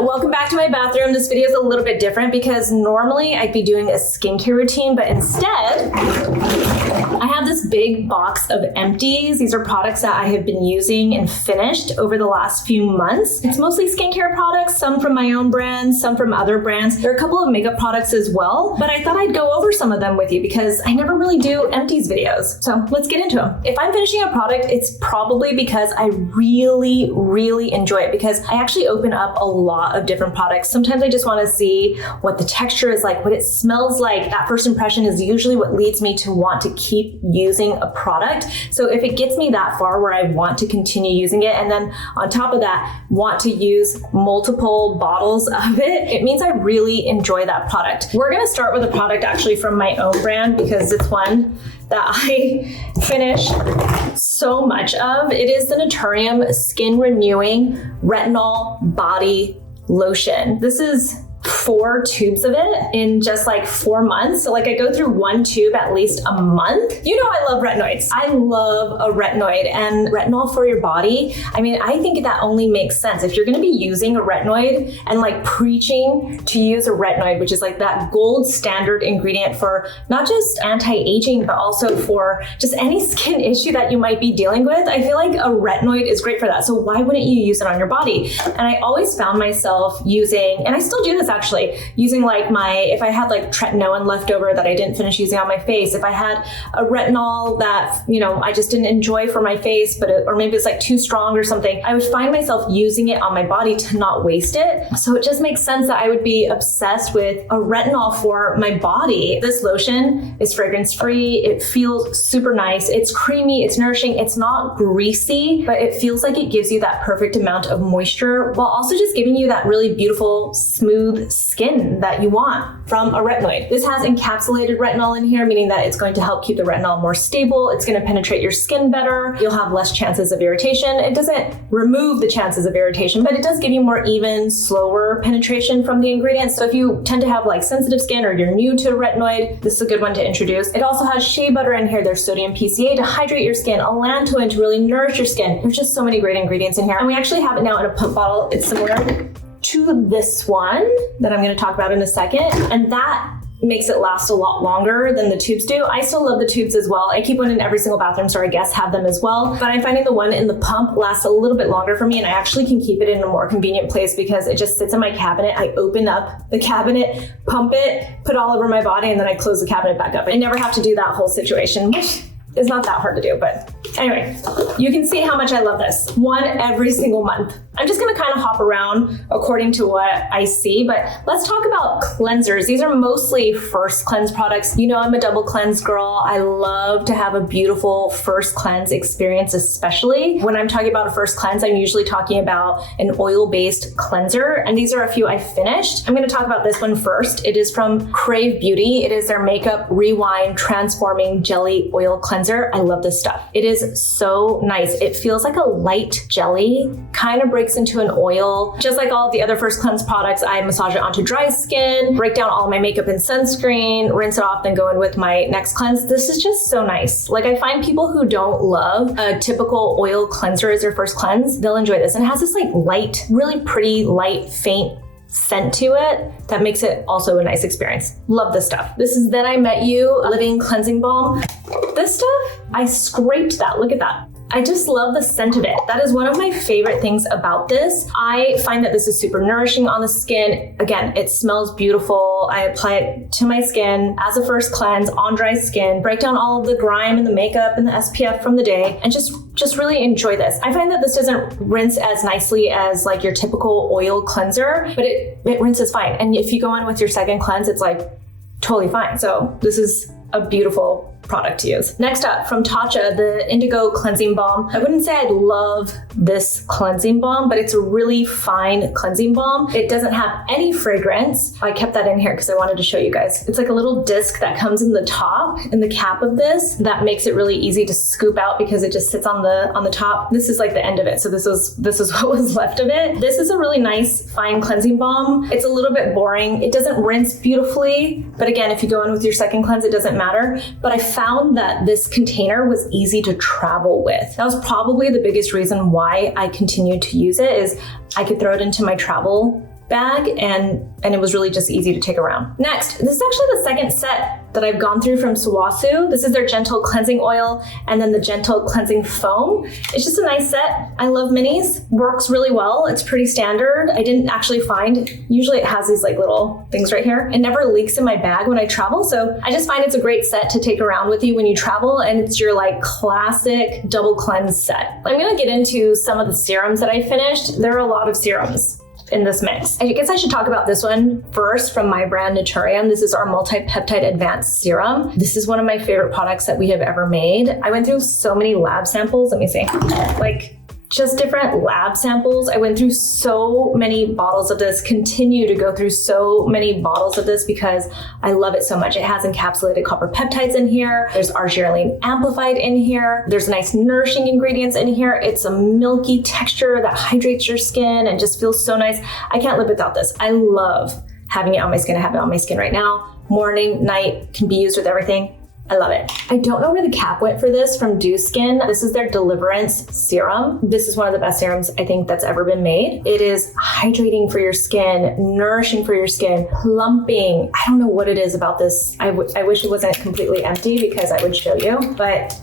welcome back to my bathroom. This video is a little bit different because normally I'd be doing a skincare routine, but instead I have this big box of empties. These are products that I have been using and finished over the last few months. It's mostly skincare products, some from my own brand, some from other brands. There are a couple of makeup products as well, but I thought I'd go over some of them with you because I never really do empties videos. So let's get into them. If I'm finishing a product, it's probably because I really enjoy it, because I actually open up a lot of different products. Sometimes I just want to see what the texture is like, what it smells like. That first impression is usually what leads me to want to keep using a product. So if it gets me that far where I want to continue using it, and then on top of that, want to use multiple bottles of it, it means I really enjoy that product. We're going to start with a product actually from my own brand because it's one that I finish so much of. It is the Naturium Skin Renewing Retinol Body Lotion. This is 4 tubes of it in just like 4 months. So like I go through 1 tube at least a month. You know I love retinoids. I love a retinoid, and retinol for your body. I mean, I think that only makes sense. If you're gonna be using a retinoid and like preaching to use a retinoid, which is like that gold standard ingredient for not just anti-aging, but also for just any skin issue that you might be dealing with, I feel like a retinoid is great for that. So why wouldn't you use it on your body? And I always found myself using, and I still do this actually, using like if I had like tretinoin left over that I didn't finish using on my face, if I had a retinol that, you know, I just didn't enjoy for my face, or maybe it's like too strong or something, I would find myself using it on my body to not waste it. So it just makes sense that I would be obsessed with a retinol for my body. This lotion is fragrance free. It feels super nice. It's creamy, it's nourishing, it's not greasy, but it feels like it gives you that perfect amount of moisture while also just giving you that really beautiful, smooth skin that you want from a retinoid. This has encapsulated retinol in here, meaning that it's going to help keep the retinol more stable. It's going to penetrate your skin better. You'll have less chances of irritation. It doesn't remove the chances of irritation, but it does give you more even, slower penetration from the ingredients. So if you tend to have like sensitive skin or you're new to a retinoid, this is a good one to introduce. It also has shea butter in here. There's sodium PCA to hydrate your skin, allantoin to really nourish your skin. There's just so many great ingredients in here. And we actually have it now in a pump bottle. It's similar to this one that I'm going to talk about in a second, and that makes it last a lot longer than the tubes do. I still love the tubes as well. I keep one in every single bathroom, so our guests have them as well, but I'm finding the one in the pump lasts a little bit longer for me, and I actually can keep it in a more convenient place because it just sits in my cabinet. I open up the cabinet, pump it, put it all over my body, and then I close the cabinet back up. I never have to do that whole situation, which is not that hard to do, but anyway, you can see how much I love this. One every single month. I'm just gonna kind of hop around according to what I see, but let's talk about cleansers. These are mostly first cleanse products. You know I'm a double cleanse girl. I love to have a beautiful first cleanse experience, especially when I'm talking about a first cleanse. I'm usually talking about an oil-based cleanser, and these are a few I finished. I'm gonna talk about this one first. It is from Crave Beauty. It is their Makeup Rewind Transforming Jelly Oil Cleanser. I love this stuff. It is so nice. It feels like a light jelly, kind of breaks into an oil. Just like all of the other first cleanse products, I massage it onto dry skin, break down all my makeup and sunscreen, rinse it off, then go in with my next cleanse. This is just so nice. Like, I find people who don't love a typical oil cleanser as their first cleanse, they'll enjoy this. And it has this like light, really pretty, light, faint scent to it that makes it also a nice experience. Love this stuff. This is Then I Met You Living Cleansing Balm. This stuff, I scraped that. Look at that. I just love the scent of it. That is one of my favorite things about this. I find that this is super nourishing on the skin. Again, it smells beautiful. I apply it to my skin as a first cleanse on dry skin, break down all of the grime and the makeup and the SPF from the day, and just really enjoy this. I find that this doesn't rinse as nicely as like your typical oil cleanser, but it rinses fine. And if you go in with your second cleanse, it's like totally fine. So this is a beautiful product to use. Next up, from Tatcha, the Indigo Cleansing Balm. I wouldn't say I love this cleansing balm, but it's a really fine cleansing balm. It doesn't have any fragrance. I kept that in here because I wanted to show you guys. It's like a little disc that comes in the top, in the cap of this, that makes it really easy to scoop out because it just sits on the top. This is like the end of it. So this is what was left of it. This is a really nice, fine cleansing balm. It's a little bit boring. It doesn't rinse beautifully, but again, if you go in with your second cleanse, it doesn't matter. But I found that this container was easy to travel with. That was probably the biggest reason why I continued to use it, is I could throw it into my travel bag, and it was really just easy to take around. Next, this is actually the second set that I've gone through from Suwasu. This is their Gentle Cleansing Oil and then the Gentle Cleansing Foam. It's just a nice set. I love minis. Works really well. It's pretty standard. I didn't actually find, usually it has these like little things right here. It never leaks in my bag when I travel, so I just find it's a great set to take around with you when you travel, and it's your like classic double cleanse set. I'm gonna get into some of the serums that I finished. There are a lot of serums in this mix. I guess I should talk about this one first from my brand Naturium. This is our multi-peptide advanced serum. This is one of my favorite products that we have ever made. I went through so many lab samples. Let me see. Like just different lab samples. I went through so many bottles of this, continue to go through so many bottles of this because I love it so much. It has encapsulated copper peptides in here. There's arginine amplified in here. There's nice nourishing ingredients in here. It's a milky texture that hydrates your skin and just feels so nice. I can't live without this. I love having it on my skin. I have it on my skin right now. Morning, night, can be used with everything. I love it. I don't know where the cap went for this from Dew Skin. This is their Deliverance Serum. This is one of the best serums I think that's ever been made. It is hydrating for your skin, nourishing for your skin, plumping. I don't know what it is about this. I wish it wasn't completely empty because I would show you, but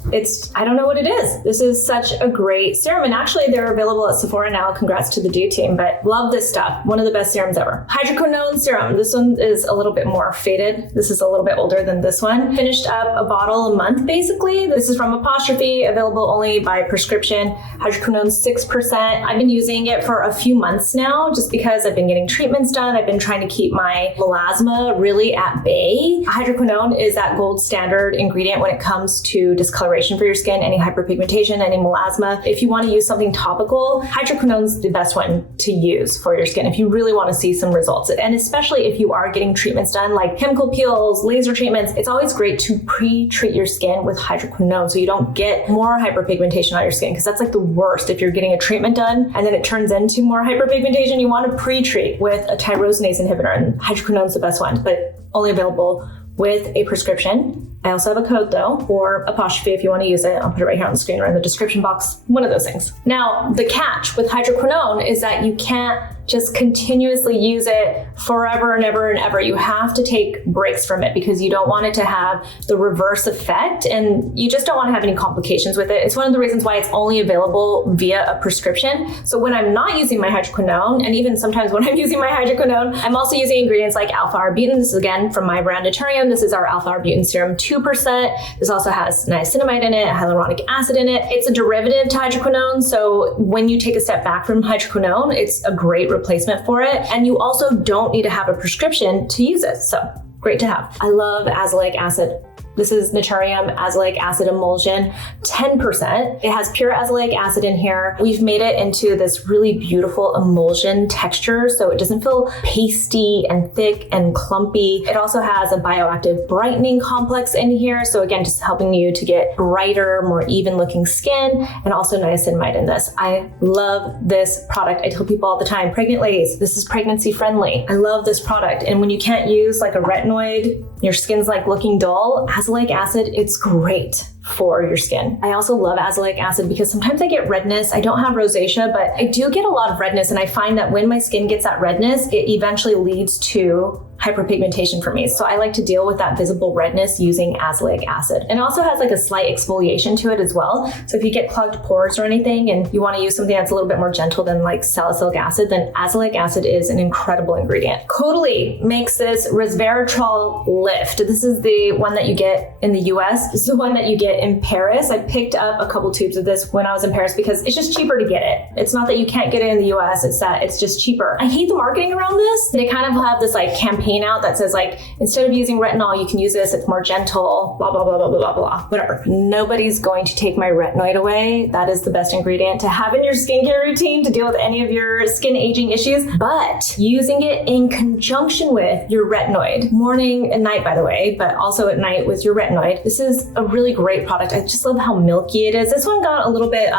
I don't know what it is. This is such a great serum, and actually they're available at Sephora now. Congrats to the Dew team, but love this stuff. One of the best serums ever. Hydroquinone serum. This one is a little bit more faded. This is a little bit older than this one. Finished up a bottle a month basically. This is from Apostrophe, available only by prescription. Hydroquinone 6%. I've been using it for a few months now just because I've been getting treatments done. I've been trying to keep my melasma really at bay. Hydroquinone is that gold standard ingredient when it comes to discoloration for your skin, any hyperpigmentation, any melasma. If you want to use something topical, hydroquinone is the best one to use for your skin if you really want to see some results. And especially if you are getting treatments done like chemical peels, laser treatments, it's always great to pre-treat your skin with hydroquinone so you don't get more hyperpigmentation on your skin, because that's like the worst. If you're getting a treatment done and then it turns into more hyperpigmentation, you want to pre-treat with a tyrosinase inhibitor, and hydroquinone is the best one, but only available with a prescription. I also have a code though, or Apostrophe if you want to use it. I'll put it right here on the screen or in the description box, one of those things. Now, the catch with hydroquinone is that you can't just continuously use it forever and ever and ever. You have to take breaks from it because you don't want it to have the reverse effect, and you just don't want to have any complications with it. It's one of the reasons why it's only available via a prescription. So when I'm not using my hydroquinone, and even sometimes when I'm using my hydroquinone, I'm also using ingredients like alpha-arbutin. This is again from my brand Naturium. This is our alpha-arbutin serum 2%. This also has niacinamide in it, hyaluronic acid in it. It's a derivative to hydroquinone, so when you take a step back from hydroquinone, it's a great replacement for it. And you also don't need to have a prescription to use it, so great to have. I love azelaic acid. This is Naturium azelaic acid emulsion, 10%. It has pure azelaic acid in here. We've made it into this really beautiful emulsion texture, so it doesn't feel pasty and thick and clumpy. It also has a bioactive brightening complex in here, so again, just helping you to get brighter, more even looking skin, and also niacinamide in this. I love this product. I tell people all the time, pregnant ladies, this is pregnancy friendly. I love this product, and when you can't use like a retinoid, your skin's like looking dull, azelaic acid, it's great for your skin. I also love azelaic acid because sometimes I get redness. I don't have rosacea, but I do get a lot of redness, and I find that when my skin gets that redness, it eventually leads to hyperpigmentation for me. So I like to deal with that visible redness using azelaic acid. And it also has like a slight exfoliation to it as well. So if you get clogged pores or anything and you want to use something that's a little bit more gentle than like salicylic acid, then azelaic acid is an incredible ingredient. Caudalie makes this resveratrol lift. This is the one that you get in the US. This is the one that you get in Paris. I picked up a couple tubes of this when I was in Paris because it's just cheaper to get it. It's not that you can't get it in the US, it's that it's just cheaper. I hate the marketing around this. They kind of have this like campaign out that says like, instead of using retinol, you can use this, it's more gentle, blah, blah, blah, blah, blah, blah, blah, whatever. Nobody's going to take my retinoid away. That is the best ingredient to have in your skincare routine to deal with any of your skin aging issues, but using it in conjunction with your retinoid, morning and night, by the way, but also at night with your retinoid. This is a really great product. I just love how milky it is. This one got a little bit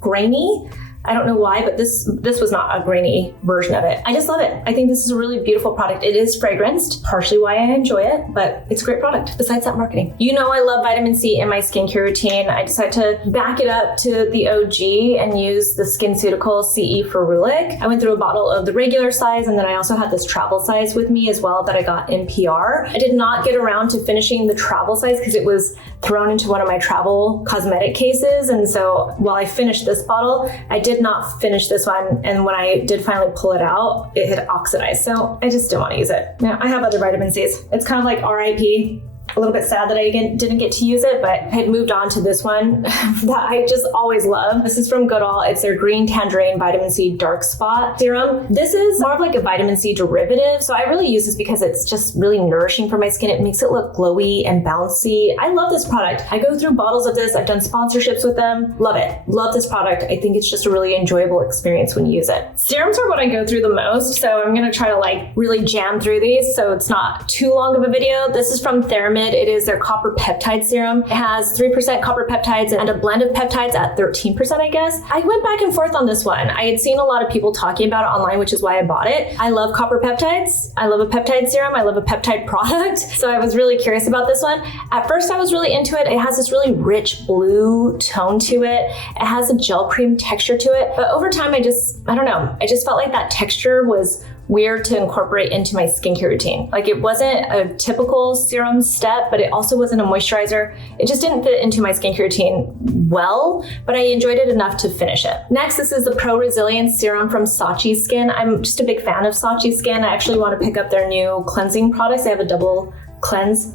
grainy. I don't know why, but this was not a grainy version of it. I just love it. I think this is a really beautiful product. It is fragranced, partially why I enjoy it, but it's a great product besides that marketing. You know I love vitamin C in my skincare routine. I decided to back it up to the OG and use the SkinCeutical CE Ferulic. I went through a bottle of the regular size, and then I also had this travel size with me as well that I got in PR. I did not get around to finishing the travel size because it was thrown into one of my travel cosmetic cases. And so while I finished this bottle, I did not finish this one. And when I did finally pull it out, it had oxidized. So I just didn't want to use it. Now I have other vitamin C's. It's kind of like RIP. A little bit sad that I didn't get to use it, but I had moved on to this one that I just always love. This is from Goodall. It's their Green Tangerine Vitamin C Dark Spot Serum. This is more of like a vitamin C derivative, so I really use this because it's just really nourishing for my skin. It makes it look glowy and bouncy. I love this product. I go through bottles of this. I've done sponsorships with them. Love it. Love this product. I think it's just a really enjoyable experience when you use it. Serums are what I go through the most, so I'm gonna try to like really jam through these so it's not too long of a video. This is from Theramid. It is their copper peptide serum. It has 3% copper peptides and a blend of peptides at 13%, I guess. I went back and forth on this one. I had seen a lot of people talking about it online, which is why I bought it. I love copper peptides. I love a peptide serum. I love a peptide product. So I was really curious about this one. At first, I was really into it. It has this really rich blue tone to it. It has a gel cream texture to it. But over time, I don't know. I just felt like that texture was weird to incorporate into my skincare routine. Like it wasn't a typical serum step, but it also wasn't a moisturizer. It just didn't fit into my skincare routine well, but I enjoyed it enough to finish it. Next, this is the Pro Resilience Serum from Saatchi Skin. I'm just a big fan of Saatchi Skin. I actually want to pick up their new cleansing products. They have a double cleanse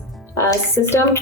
system.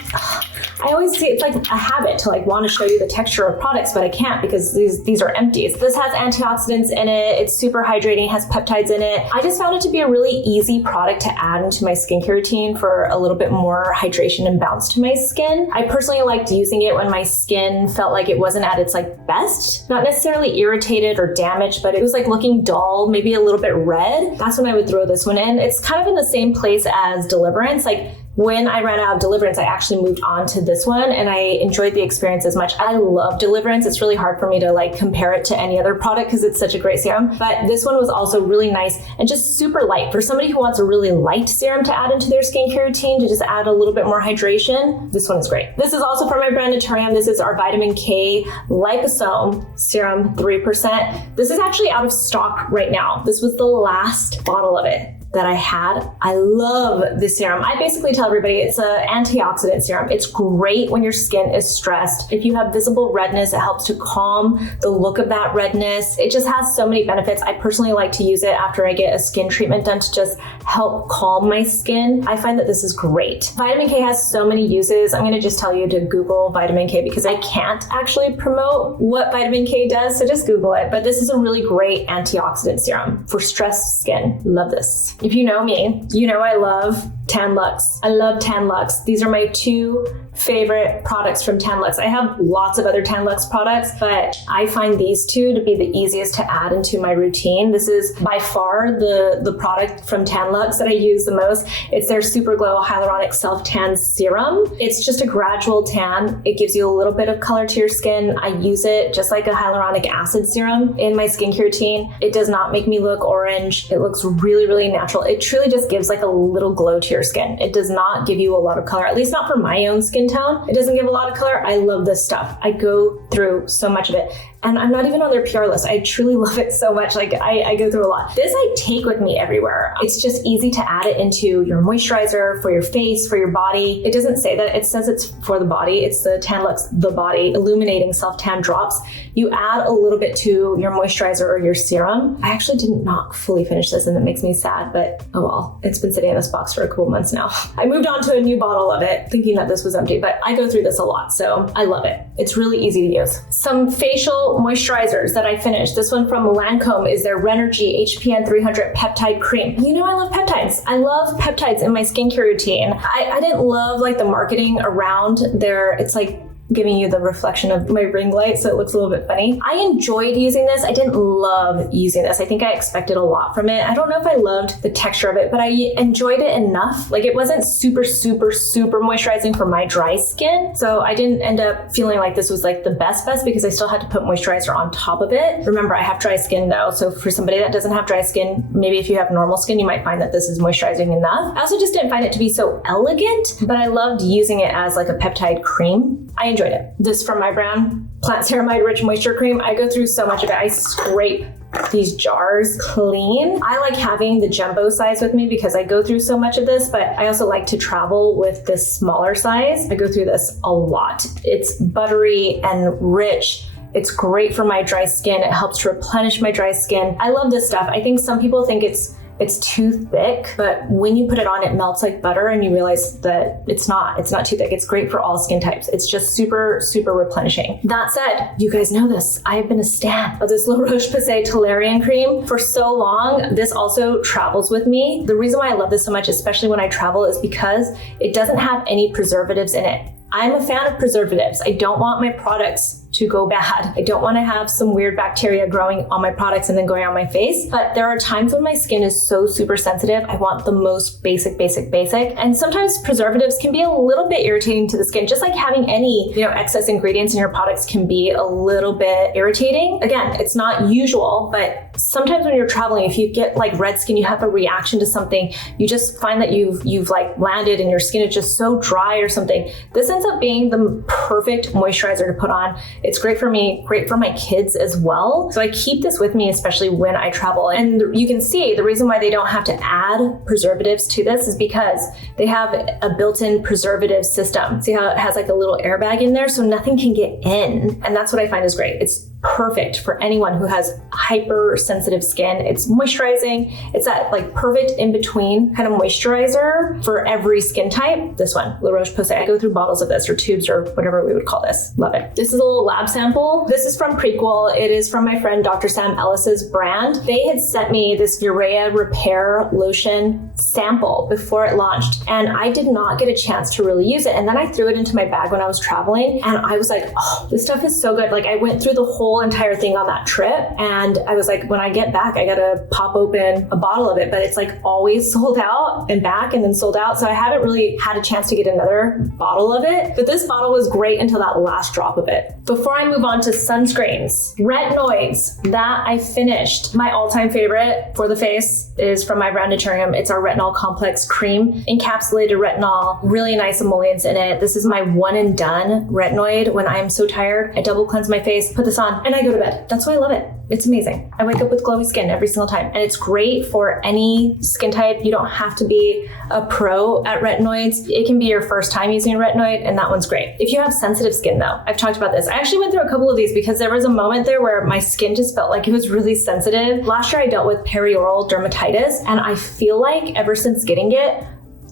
I always see it's like a habit to like want to show you the texture of products, but I can't because these are empties. This has antioxidants in it. It's super hydrating, has peptides in it. I just found it to be a really easy product to add into my skincare routine for a little bit more hydration and bounce to my skin. I personally liked using it when my skin felt like it wasn't at its like best, not necessarily irritated or damaged, but it was like looking dull, maybe a little bit red. That's when I would throw this one in. It's kind of in the same place as Deliverance. Like when I ran out of Deliverance, I actually moved on to this one and I enjoyed the experience as much. I love Deliverance. It's really hard for me to like compare it to any other product because it's such a great serum. But this one was also really nice and just super light. For somebody who wants a really light serum to add into their skincare routine to just add a little bit more hydration, this one is great. This is also from my brand Naturium. This is our Vitamin K Liposome Serum 3%. This is actually out of stock right now. This was the last bottle of it that I had. I love this serum. I basically tell everybody it's an antioxidant serum. It's great when your skin is stressed. If you have visible redness, it helps to calm the look of that redness. It just has so many benefits. I personally like to use it after I get a skin treatment done to just help calm my skin. I find that this is great. Vitamin K has so many uses. I'm gonna just tell you to Google vitamin K because I can't actually promote what vitamin K does, so just Google it. But this is a really great antioxidant serum for stressed skin. Love this. If you know me, you know I love Tan Luxe. I love Tan Luxe. These are my two favorite products from Tan Luxe. I have lots of other Tan Luxe products, but I find these two to be the easiest to add into my routine. This is by far the product from Tan Luxe that I use the most. It's their Super Glow Hyaluronic Self Tan Serum. It's just a gradual tan. It gives you a little bit of color to your skin. I use it just like a hyaluronic acid serum in my skincare routine. It does not make me look orange. It looks really, really natural. It truly just gives like a little glow to your skin. It does not give you a lot of color, at least not for my own skin tone. It doesn't give a lot of color. I love this stuff. I go through so much of it. And I'm not even on their PR list. I truly love it so much. Like I go through a lot. This I take with me everywhere. It's just easy to add it into your moisturizer, for your face, for your body. It doesn't say that. It says it's for the body. It's the Tan Luxe The Body Illuminating Self-Tan Drops. You add a little bit to your moisturizer or your serum. I actually did not fully finish this and it makes me sad, but oh well. It's been sitting in this box for a couple months now. I moved on to a new bottle of it thinking that this was empty, but I go through this a lot, so I love it. It's really easy to use. Some facial moisturizers that I finished. This one from Lancome is their Renergy HPN 300 Peptide Cream. You know I love peptides. I love peptides in my skincare routine. I didn't love like the marketing around it's like giving you the reflection of my ring light, so it looks a little bit funny. I enjoyed using this. I didn't love using this. I think I expected a lot from it. I don't know if I loved the texture of it, but I enjoyed it enough. Like, it wasn't super moisturizing for my dry skin. So I didn't end up feeling like this was like the best because I still had to put moisturizer on top of it. Remember, I have dry skin though. So for somebody that doesn't have dry skin, maybe if you have normal skin, you might find that this is moisturizing enough. I also just didn't find it to be so elegant, but I loved using it as like a peptide cream. I enjoyed it. This from my brand, Plant Ceramide Rich Moisture Cream. I go through so much of it. I scrape these jars clean. I like having the jumbo size with me because I go through so much of this, but I also like to travel with this smaller size. I go through this a lot. It's buttery and rich. It's great for my dry skin. It helps to replenish my dry skin. I love this stuff. I think some people think it's too thick, but when you put it on, it melts like butter and you realize that it's not too thick. It's great for all skin types. It's just super replenishing. That said, you guys know this. I have been a stan of this La Roche-Posay Toleriane cream for so long. This also travels with me. The reason why I love this so much, especially when I travel, is because it doesn't have any preservatives in it. I'm a fan of preservatives. I don't want my products to go bad. I don't want to have some weird bacteria growing on my products and then going on my face. But there are times when my skin is so super sensitive. I want the most basic. And sometimes preservatives can be a little bit irritating to the skin. Just like having any, excess ingredients in your products can be a little bit irritating. Again, it's not usual, but sometimes when you're traveling, if you get like red skin, you have a reaction to something, you just find that you've like landed and your skin is just so dry or something. This ends up being the perfect moisturizer to put on. It's great for me, great for my kids as well. So I keep this with me, especially when I travel. And you can see the reason why they don't have to add preservatives to this is because they have a built-in preservative system. See how it has like a little airbag in there so nothing can get in. And that's what I find is great. It's perfect for anyone who has hypersensitive skin. It's moisturizing. It's that like perfect in-between kind of moisturizer for every skin type. This one, La Roche-Posay. I go through bottles of this or tubes or whatever we would call this. Love it. This is a little lab sample. This is from Prequel. It is from my friend Dr. Sam Ellis's brand. They had sent me this Urea Repair Lotion sample before it launched, and I did not get a chance to really use it. And then I threw it into my bag when I was traveling, and I was like, oh, this stuff is so good. Like, I went through the whole entire thing on that trip, and I was like, when I get back, I gotta pop open a bottle of it, but it's like always sold out and back and then sold out. So I haven't really had a chance to get another bottle of it, but this bottle was great until that last drop of it. Before I move on to sunscreens, Retinoids, that I finished. My all-time favorite for the face is from my brand Naturium. It's our Retinol Complex Cream, encapsulated retinol, really nice emollients in it. This is my one and done retinoid. When I'm so tired, I double cleanse my face, put this on, and I go to bed. That's why I love it. It's amazing. I wake up with glowy skin every single time, and it's great for any skin type. You don't have to be a pro at retinoids. It can be your first time using a retinoid, and that one's great. If you have sensitive skin though, I've talked about this. I actually went through a couple of these because there was a moment there where my skin just felt like it was really sensitive. Last year I dealt with perioral dermatitis, and I feel like ever since getting it,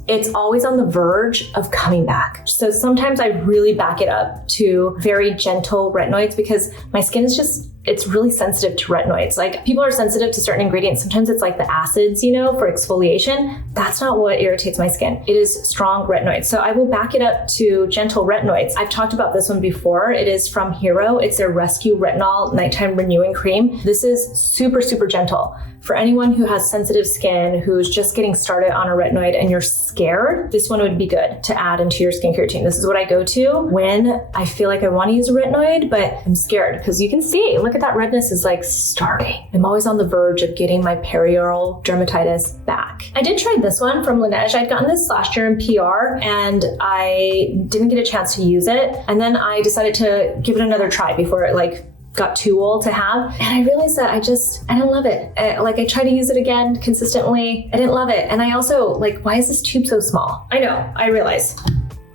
it's always on the verge of coming back. So sometimes I really back it up to very gentle retinoids because my skin is just, it's really sensitive to retinoids. Like, people are sensitive to certain ingredients. Sometimes it's like the acids, for exfoliation. That's not what irritates my skin. It is strong retinoids. So I will back it up to gentle retinoids. I've talked about this one before. It is from Hero. It's their Rescue Retinol Nighttime Renewing Cream. This is super gentle. For anyone who has sensitive skin, who's just getting started on a retinoid and you're scared, this one would be good to add into your skincare routine. This is what I go to when I feel like I want to use a retinoid, but I'm scared because you can see, look at that redness is like starting. I'm always on the verge of getting my perioral dermatitis back. I did try this one from Laneige. I'd gotten this last year in PR and I didn't get a chance to use it. And then I decided to give it another try before it got too old to have. And I realized that I don't love it. I tried to use it again consistently. I didn't love it. And I also, why is this tube so small? I know, I realize.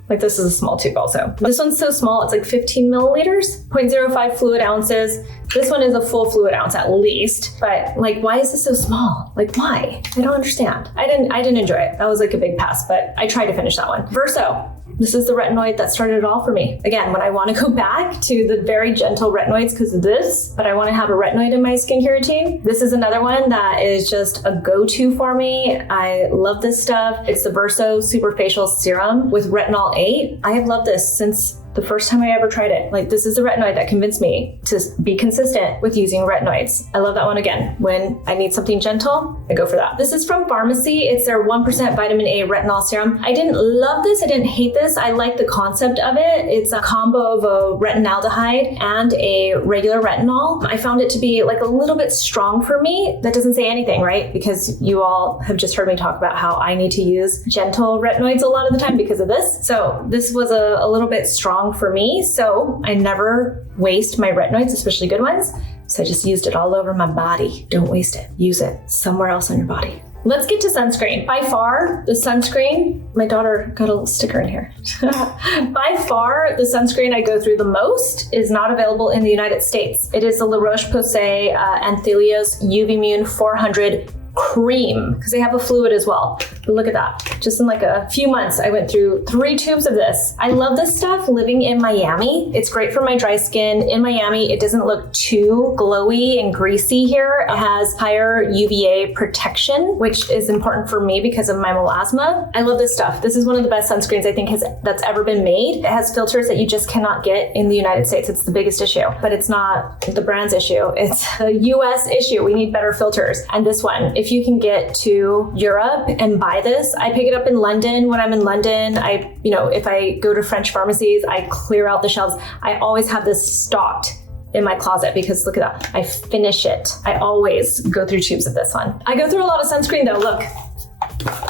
This is a small tube also. This one's so small, it's 15 milliliters, 0.05 fluid ounces. This one is a full fluid ounce at least, but why is this so small? Why? I don't understand. I didn't enjoy it. That was a big pass, but I tried to finish that one. Verso. This is the retinoid that started it all for me. Again, when I want to go back to the very gentle retinoids because of this, but I want to have a retinoid in my skincare routine, this is another one that is just a go-to for me. I love this stuff. It's the Verso Superfacial Serum with Retinol 8. I have loved this since the first time I ever tried it. Like, this is the retinoid that convinced me to be consistent with using retinoids. I love that one again. When I need something gentle, I go for that. This is from Pharmacy. It's their 1% vitamin A retinol serum. I didn't love this. I didn't hate this. I like the concept of it. It's a combo of a retinaldehyde and a regular retinol. I found it to be like a little bit strong for me. That doesn't say anything, right? Because you all have just heard me talk about how I need to use gentle retinoids a lot of the time because of this. So this was a little bit strong for me. So I never waste my retinoids, especially good ones. So I just used it all over my body. Don't waste it. Use it somewhere else on your body. Let's get to sunscreen. By far, the sunscreen, my daughter got a little sticker in here. By far, the sunscreen I go through the most is not available in the United States. It is the La Roche-Posay Anthelios UV-Mune 400 cream, because they have a fluid as well. But look at that. Just in like a few months, I went through 3 tubes of this. I love this stuff living in Miami. It's great for my dry skin. In Miami, it doesn't look too glowy and greasy here. It has higher UVA protection, which is important for me because of my melasma. I love this stuff. This is one of the best sunscreens I think that's ever been made. It has filters that you just cannot get in the United States. It's the biggest issue, but it's not the brand's issue. It's a US issue. We need better filters. And this one, if you can get to Europe and buy this, I pick it up in London. When I'm in London, if I go to French pharmacies, I clear out the shelves. I always have this stocked in my closet because look at that. I finish it. I always go through tubes of this one. I go through a lot of sunscreen though. Look.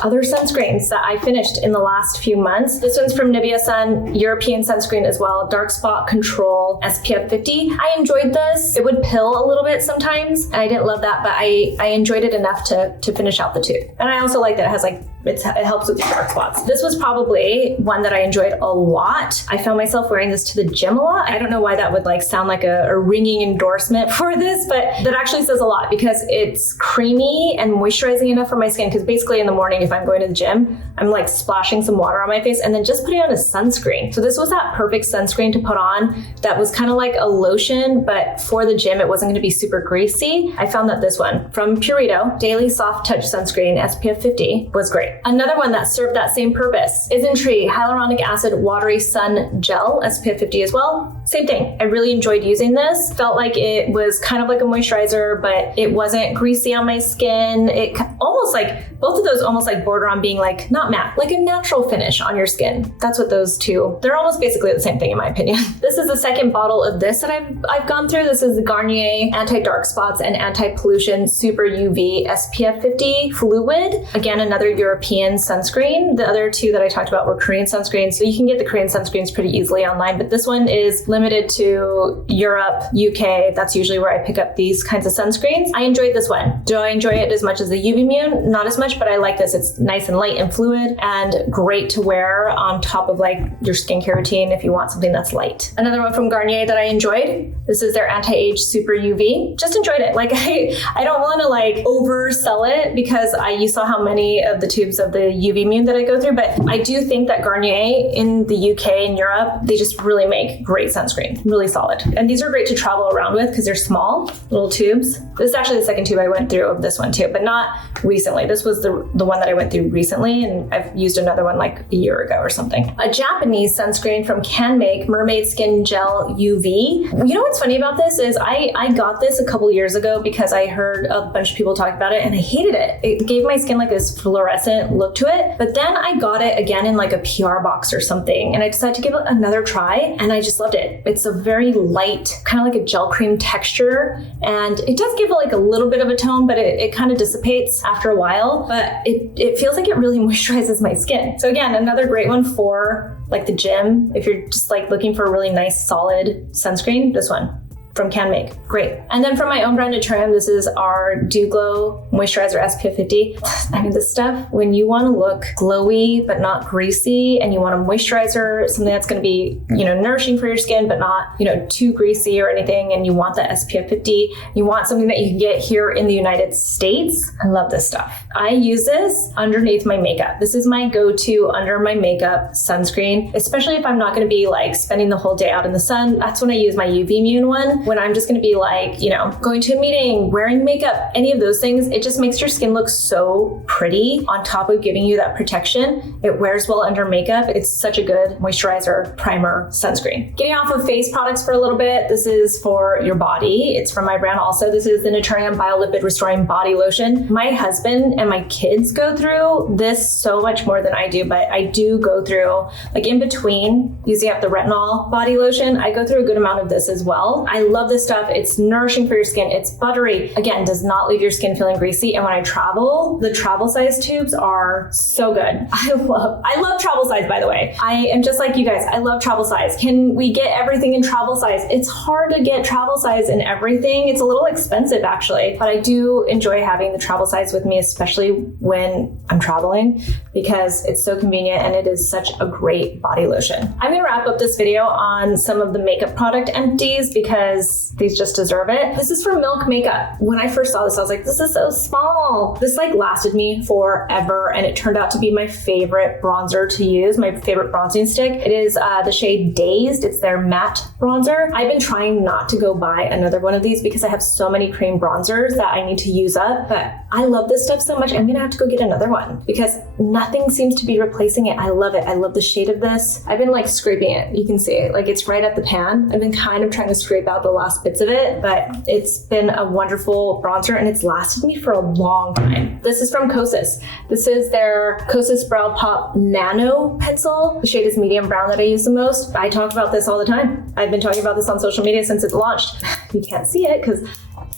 Other sunscreens that I finished in the last few months. This one's from Nivea Sun, European sunscreen as well, Dark Spot Control SPF 50. I enjoyed this. It would pill a little bit sometimes, and I didn't love that, but I enjoyed it enough to finish out the tube. And I also like that it has it helps with your dark spots. This was probably one that I enjoyed a lot. I found myself wearing this to the gym a lot. I don't know why that would sound like a ringing endorsement for this, but that actually says a lot because it's creamy and moisturizing enough for my skin. Because basically in the morning, if I'm going to the gym, I'm splashing some water on my face and then just putting on a sunscreen. So this was that perfect sunscreen to put on that was kind of like a lotion, but for the gym, it wasn't going to be super greasy. I found that this one from Purito, Daily Soft Touch Sunscreen SPF 50 was great. Another one that served that same purpose is Isntree Hyaluronic Acid Watery Sun Gel SPF 50 as well. Same thing. I really enjoyed using this. Felt like it was kind of like a moisturizer, but it wasn't greasy on my skin. It almost both of those almost border on being not matte, like a natural finish on your skin. That's what those two, they're almost basically the same thing in my opinion. This is the second bottle of this that I've gone through. This is the Garnier Anti-Dark Spots and Anti-Pollution Super UV SPF 50 Fluid. Again, another European sunscreen. The other two that I talked about were Korean sunscreens. So you can get the Korean sunscreens pretty easily online, but this one is limited to Europe, UK. That's usually where I pick up these kinds of sunscreens. I enjoyed this one. Do I enjoy it as much as the UV Mune? Not as much, but I like this. It's nice and light and fluid and great to wear on top of your skincare routine if you want something that's light. Another one from Garnier that I enjoyed. This is their Anti-Age Super UV. Just enjoyed it. I don't want to oversell it because you saw how many of the tubes of the UV Mune that I go through, but I do think that Garnier in the UK and Europe, they just really make great sunscreen, really solid. And these are great to travel around with because they're small little tubes. This is actually the second tube I went through of this one too, but not recently. This was the one that I went through recently, and I've used another one a year ago or something. A Japanese sunscreen from CanMake, Mermaid Skin Gel UV. You know what's funny about this is I got this a couple years ago because I heard a bunch of people talk about it and I hated it. It gave my skin this fluorescent look to it, but then I got it again in a PR box or something, and I decided to give it another try, and I just loved it. It's a very light, kind of like a gel cream texture, and it does give it a little bit of a tone, but it kind of dissipates after a while, but it feels like it really moisturizes my skin. So again, another great one for the gym. If you're just looking for a really nice solid sunscreen, this one from CanMake, great. And then from my own brand Naturium, this is our Dew Glow Moisturizer SPF 50. I mean, this stuff, when you want to look glowy but not greasy, and you want a moisturizer, something that's going to be, nourishing for your skin but not, too greasy or anything, and you want that SPF 50, you want something that you can get here in the United States. I love this stuff. I use this underneath my makeup. This is my go-to under my makeup sunscreen, especially if I'm not going to be spending the whole day out in the sun. That's when I use my UV Mune one. When I'm just going to be going to a meeting, wearing makeup, any of those things, it just makes your skin look so pretty on top of giving you that protection. It wears well under makeup. It's such a good moisturizer, primer, sunscreen. Getting off of face products for a little bit. This is for your body. It's from my brand also. This is the Naturium Biolipid Restoring Body Lotion. My husband and my kids go through this so much more than I do, but I do go through, like in between using up the retinol body lotion, I go through a good amount of this as well. I love this stuff. It's nourishing for your skin. It's buttery. Again, does not leave your skin feeling greasy. And when I travel, the travel size tubes are so good. I love travel size, by the way. I am just like you guys. I love travel size. Can we get everything in travel size? It's hard to get travel size in everything. It's a little expensive actually, but I do enjoy having the travel size with me, especially when I'm traveling, because it's so convenient and it is such a great body lotion. I'm gonna wrap up this video on some of the makeup product empties because these just deserve it. This is from Milk Makeup. When I first saw this, I was like, this is so small. This like lasted me forever and it turned out to be my favorite bronzer to use, my favorite bronzing stick. It is the shade Dazed. It's their matte bronzer. I've been trying not to go buy another one of these because I have so many cream bronzers that I need to use up, but I love this stuff so much. I'm gonna have to go get another one because nothing seems to be replacing it. I love it. I love the shade of this. I've been like scraping it. You can see it, like it's right at the pan. I've been kind of trying to scrape out the last bits of it, but it's been a wonderful bronzer and it's lasted me for a long time. This is from Kosas. This is their Kosas Brow Pop Nano Pencil. The shade is medium brown that I use the most. I talk about this all the time. I've been talking about this on social media since it launched. You can't see it because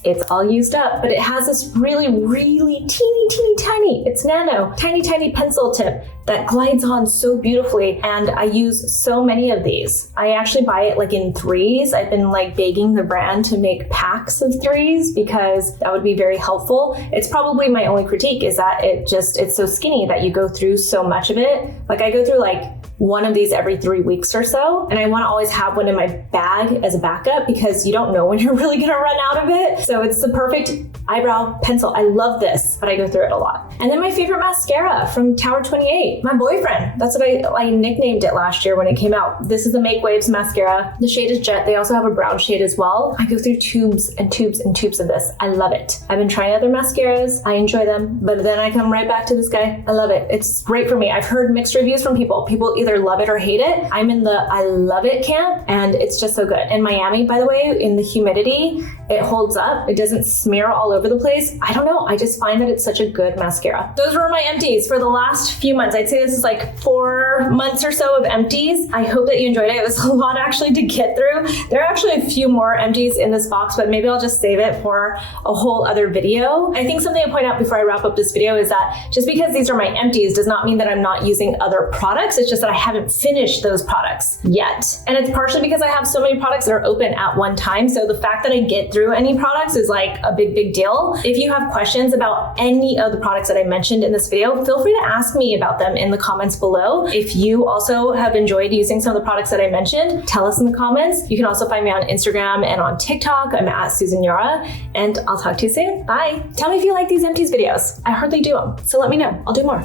it's all used up, but it has this really, really teeny tiny, it's nano, tiny pencil tip that glides on so beautifully. And I use so many of these. I actually buy it like in threes. I've been like begging the brand to make packs of threes because that would be very helpful. It's probably my only critique is that it's so skinny that you go through so much of it. Like I go through like one of these every 3 weeks or so. And I want to always have one in my bag as a backup because you don't know when you're really going to run out of it. So it's the perfect eyebrow pencil. I love this, but I go through it a lot. And then my favorite mascara from Tower 28, my boyfriend. That's what I nicknamed it last year when it came out. This is the Make Waves mascara. The shade is Jet. They also have a brown shade as well. I go through tubes and tubes and tubes of this. I love it. I've been trying other mascaras. I enjoy them, but then I come right back to this guy. I love it. It's great for me. I've heard mixed reviews from people. People either love it or hate it. I'm in the I love it camp and it's just so good. In Miami, by the way, in the humidity, it holds up. It doesn't smear all over the place. I don't know. I just find that it's such a good mascara. Those were my empties for the last few months. I'd say this is like 4 months or so of empties. I hope that you enjoyed it. It was a lot actually to get through. There are actually a few more empties in this box, but maybe I'll just save it for a whole other video. I think something to point out before I wrap up this video is that just because these are my empties does not mean that I'm not using other products. It's just that I haven't finished those products yet. And it's partially because I have so many products that are open at one time. So the fact that I get through any products is like a big deal. If you have questions about any of the products that I mentioned in this video, feel free to ask me about them in the comments below. If you also have enjoyed using some of the products that I mentioned, tell us in the comments. You can also find me on Instagram and on TikTok. I'm at Susan Yara, and I'll talk to you soon. Bye. Tell me if you like these empties videos. I hardly do them, so let me know. I'll do more.